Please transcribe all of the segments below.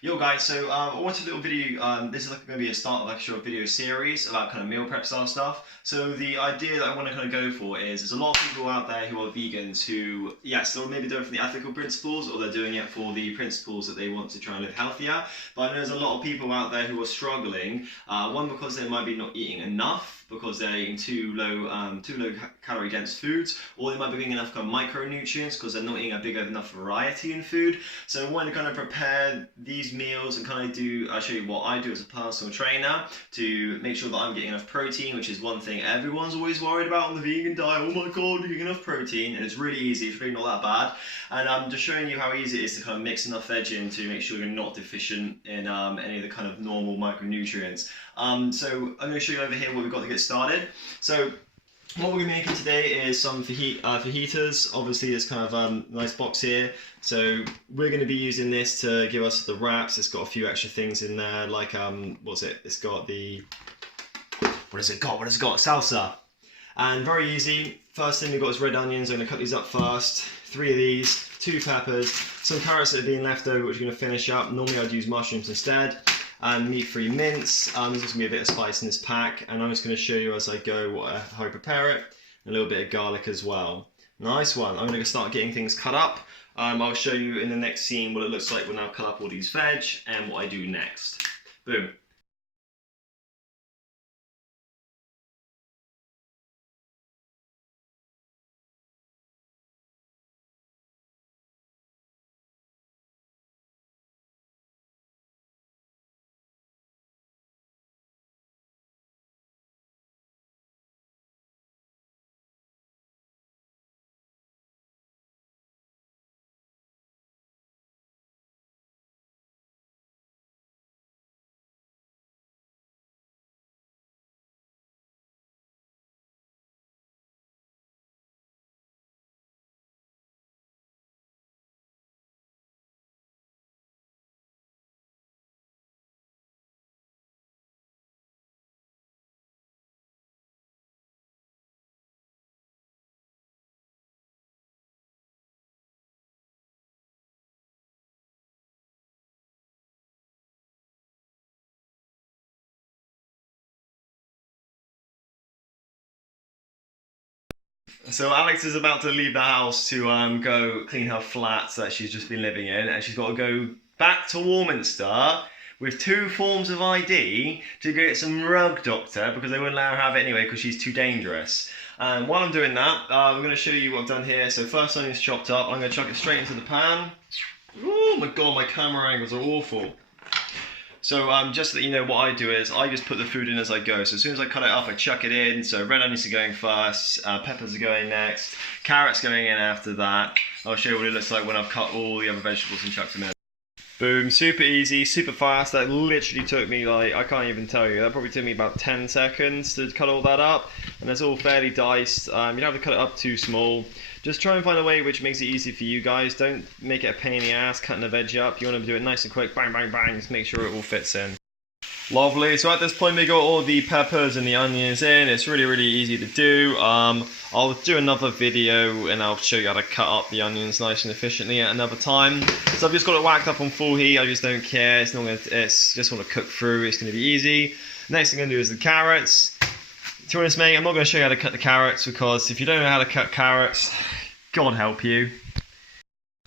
Yo guys, so I wanted a little video, this is like going to be a start of like a short video series about kind of meal prep style stuff. So the idea that I want to kind of go for is there's a lot of people out there who are vegans who, yes, they're maybe doing it for the ethical principles or they're doing it for the principles that they want to try and live healthier. But I know there's a lot of people out there who are struggling, one because they might be not eating enough, because they're eating too low calorie dense foods, or they might be getting enough kind of micronutrients because they're not eating a big enough variety in food. So I want to kind of prepare these meals and kind of I'll show you what I do as a personal trainer to make sure that I'm getting enough protein, which is one thing everyone's always worried about on the vegan diet. Oh my god, you're getting enough protein, and it's really easy, it's really not that bad. And I'm just showing you how easy it is to kind of mix enough veg in to make sure you're not deficient in any of the kind of normal micronutrients. So I'm going to show you over here what we've got to get started. So what we're making today is some fajitas. Obviously this kind of nice box here. So we're going to be using this to give us the wraps. It's got a few extra things in there, like what's it? It's got the, what has it got? Salsa. And very easy. First thing we've got is red onions. I'm going to cut these up first. 3 of these, 2 peppers, some carrots that are being left over, which we're going to finish up. Normally I'd use mushrooms instead. And meat-free mince. There's also going to be a bit of spice in this pack, and I'm just going to show you as I go how I prepare it. A little bit of garlic as well. Nice one. I'm going to start getting things cut up. I'll show you in the next scene what it looks like when I cut up all these veg and what I do next. Boom. So Alex is about to leave the house to go clean her flat that she's just been living in, and she's got to go back to Warminster with 2 forms of ID to get some rug doctor because they wouldn't allow her have it anyway because she's too dangerous. And while I'm doing that, I'm going to show you what I've done here. So first onion's chopped up. I'm going to chuck it straight into the pan. Oh my god, my camera angles are awful. So just so that you know, what I do is I just put the food in as I go. So as soon as I cut it up, I chuck it in. So red onions are going first, peppers are going next, carrots going in after that. I'll show you what it looks like when I've cut all the other vegetables and chucked them in. Boom, super easy, super fast. That literally took me like, I can't even tell you, that probably took me about 10 seconds to cut all that up. And it's all fairly diced. You don't have to cut it up too small. Just try and find a way which makes it easy for you guys. Don't make it a pain in the ass cutting the veg up. You want to do it nice and quick, bang, bang, bang, just make sure it all fits in. Lovely, so at this point we got all the peppers and the onions in. It's really, really easy to do. I'll do another video and I'll show you how to cut up the onions nice and efficiently at another time. So I've just got it whacked up on full heat. I just don't care. It's just want to cook through. It's going to be easy. Next thing I'm going to do is the carrots. To be honest, mate, I'm not going to show you how to cut the carrots because if you don't know how to cut carrots, God help you.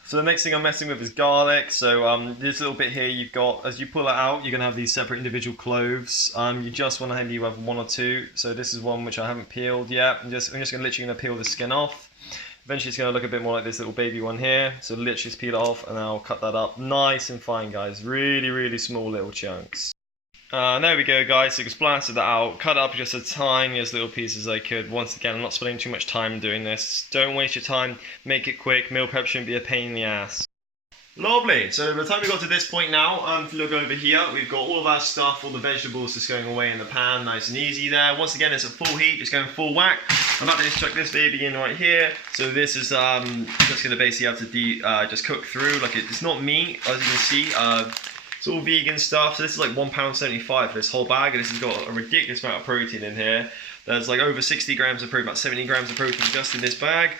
So the next thing I'm messing with is garlic. So this little bit here you've got, as you pull it out, you're going to have these separate individual cloves. You just want to have 1 or 2. So this is one which I haven't peeled yet. I'm just literally going to peel the skin off. Eventually it's going to look a bit more like this little baby one here. So literally just peel it off and I'll cut that up nice and fine, guys. Really, really small little chunks. There we go, guys. So just blasted that out, cut up just the tiniest little pieces I could. Once again, I'm not spending too much time doing this. Don't waste your time, make it quick. Meal prep shouldn't be a pain in the ass. Lovely. So by the time we got to this point now, if you look over here, we've got all of our stuff, all the vegetables just going away in the pan, nice and easy there. Once again, it's at full heat, just going full whack. I'm about to just chuck this baby in right here. So this is just going to basically have to just cook through. Like it's not meat, as you can see. It's all vegan stuff, so this is like £1.75 for this whole bag, and this has got a ridiculous amount of protein in here. There's like over 60 grams of protein, about 70 grams of protein just in this bag.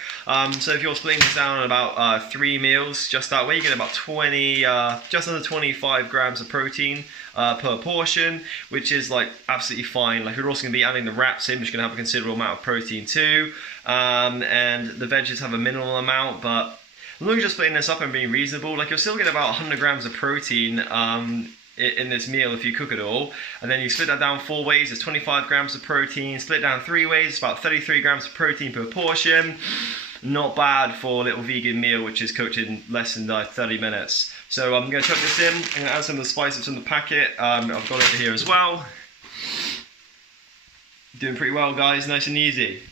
So if you're splitting this down on about 3 meals, just that way, you get about 20, just under 25 grams of protein per portion, which is like absolutely fine. Like, you're also going to be adding the wraps in, which is going to have a considerable amount of protein too. And the veggies have a minimal amount, but as long as you're splitting this up and being reasonable, like, you'll still get about 100 grams of protein in this meal if you cook it all. And then you split that down 4 ways, it's 25 grams of protein. Split down 3 ways, it's about 33 grams of protein per portion. Not bad for a little vegan meal, which is cooked in less than 30 minutes. So I'm going to chuck this in. I'm going to add some of the spices from the packet. I've got over here as well. Doing pretty well, guys, nice and easy.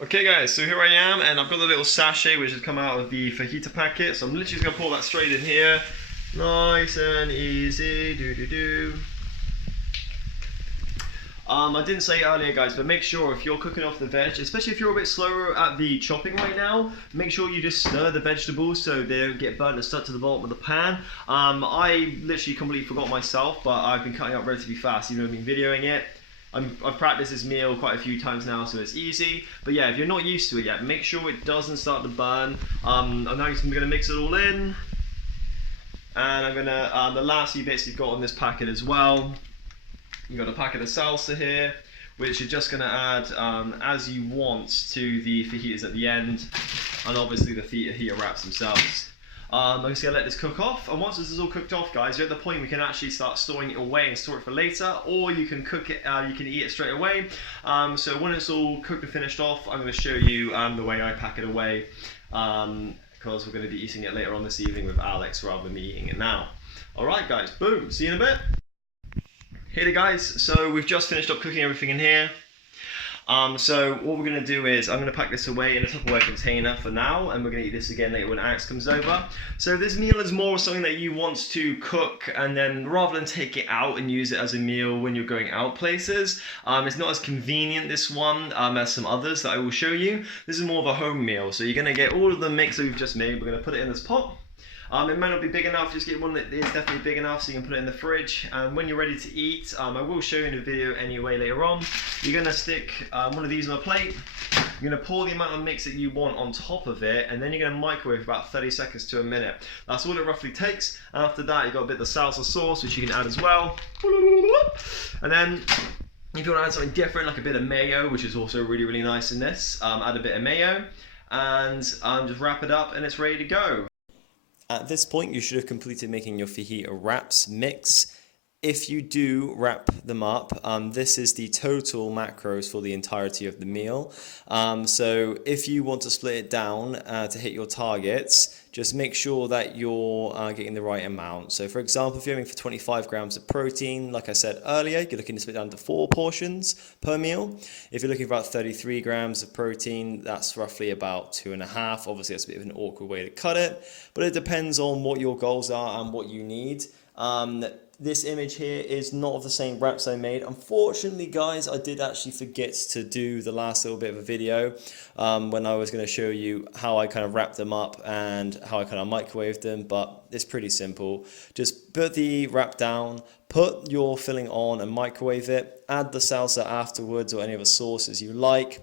Okay guys, so here I am, and I've got the little sachet which has come out of the fajita packet. So I'm literally just going to pour that straight in here. Nice and easy, I didn't say earlier, guys, but make sure if you're cooking off the veg, especially if you're a bit slower at the chopping right now, make sure you just stir the vegetables so they don't get burnt and stuck to the bottom of the pan. I literally completely forgot myself, but I've been cutting up relatively fast, even though I've been videoing it. I've practiced this meal quite a few times now, so it's easy. But yeah, if you're not used to it yet, make sure it doesn't start to burn. I'm now going to mix it all in. And I'm gonna, the last few bits you've got on this packet as well. You've got a packet of salsa here, which you're just gonna add as you want to the fajitas at the end, and obviously the fajita wraps themselves. I'm just gonna let this cook off, and once this is all cooked off, guys, you're at the point we can actually start storing it away and store it for later, or you can cook it, you can eat it straight away. So when it's all cooked and finished off, I'm gonna show you the way I pack it away. Because we're going to be eating it later on this evening with Alex rather than me eating it now. Alright guys, boom, see you in a bit. Hey there guys, so we've just finished up cooking everything in here. So what we're going to do is I'm going to pack this away in a Tupperware container for now, and we're going to eat this again later when Alex comes over. So this meal is more something that you want to cook, and then rather than take it out and use it as a meal when you're going out places, it's not as convenient, this one, as some others that I will show you. This is more of a home meal, so you're going to get all of the mix that we've just made. We're going to put it in this pot. It might not be big enough, just get one that is definitely big enough so you can put it in the fridge. And when you're ready to eat, I will show you in a video anyway later on. You're going to stick one of these on a plate. You're going to pour the amount of mix that you want on top of it, and then you're going to microwave for about 30 seconds to a minute. That's all it roughly takes. And after that, you've got a bit of the salsa sauce, which you can add as well. And then if you want to add something different, like a bit of mayo, which is also really, really nice in this, add a bit of mayo, and just wrap it up, and it's ready to go. At this point, you should have completed making your fajita wraps mix. If you do wrap them up, this is the total macros for the entirety of the meal. So if you want to split it down to hit your targets, just make sure that you're getting the right amount. So for example, if you're aiming for 25 grams of protein, like I said earlier, you're looking to split down to 4 portions per meal. If you're looking for about 33 grams of protein, that's roughly about 2.5. Obviously, that's a bit of an awkward way to cut it, but it depends on what your goals are and what you need. This image here is not of the same wraps I made. Unfortunately, guys, I did actually forget to do the last little bit of a video when I was going to show you how I kind of wrapped them up and how I kind of microwaved them, but it's pretty simple. Just put the wrap down, put your filling on and microwave it, add the salsa afterwards or any other sauces you like.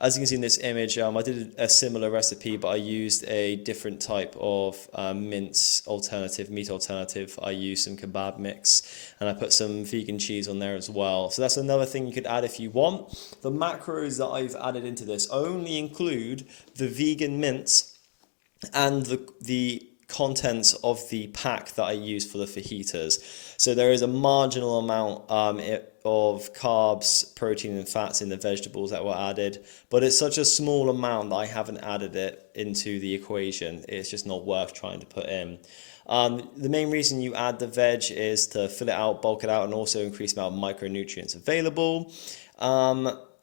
As you can see in this image, I did a similar recipe, but I used a different type of mince alternative, meat alternative. I used some kebab mix, and I put some vegan cheese on there as well. So that's another thing you could add if you want. The macros that I've added into this only include the vegan mince and the contents of the pack that I use for the fajitas. So there is a marginal amount of carbs, protein and fats in the vegetables that were added, but it's such a small amount that I haven't added it into the equation. It's just not worth trying to put in. The main reason you add the veg is to fill it out, bulk it out, and also increase the amount of micronutrients available.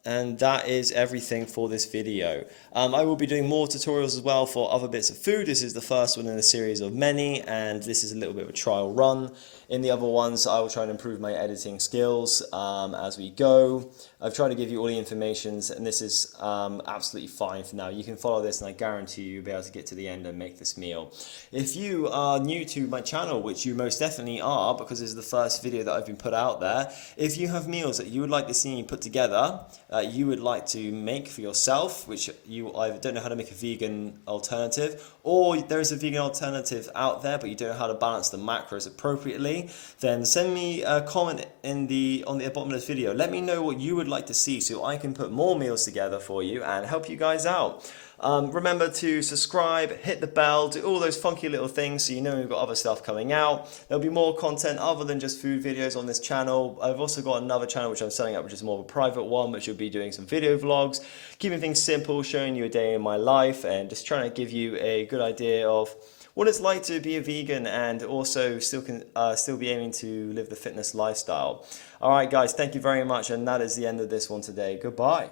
And that is everything for this video. I will be doing more tutorials as well for other bits of food. This is the first one in a series of many, and this is a little bit of a trial run. In the other ones, I will try and improve my editing skills as we go. I've tried to give you all the information, and this is absolutely fine for now. You can follow this, and I guarantee you'll be able to get to the end and make this meal. If you are new to my channel, which you most definitely are, because this is the first video that I've been put out there, if you have meals that you would like to see me put together, you would like to make for yourself, which you either don't know how to make a vegan alternative, or there is a vegan alternative out there but you don't know how to balance the macros appropriately, then send me a comment on the bottom of this video. Let me know what you would like to see so I can put more meals together for you and help you guys out. Remember to subscribe, hit the bell, do all those funky little things so you know we've got other stuff coming out. There'll be more content other than just food videos on this channel. I've also got another channel which I'm setting up, which is more of a private one, which will be doing some video vlogs, keeping things simple, showing you a day in my life, and just trying to give you a good idea of what it's like to be a vegan and also still be aiming to live the fitness lifestyle. All right, guys, thank you very much, and that is the end of this one today. Goodbye.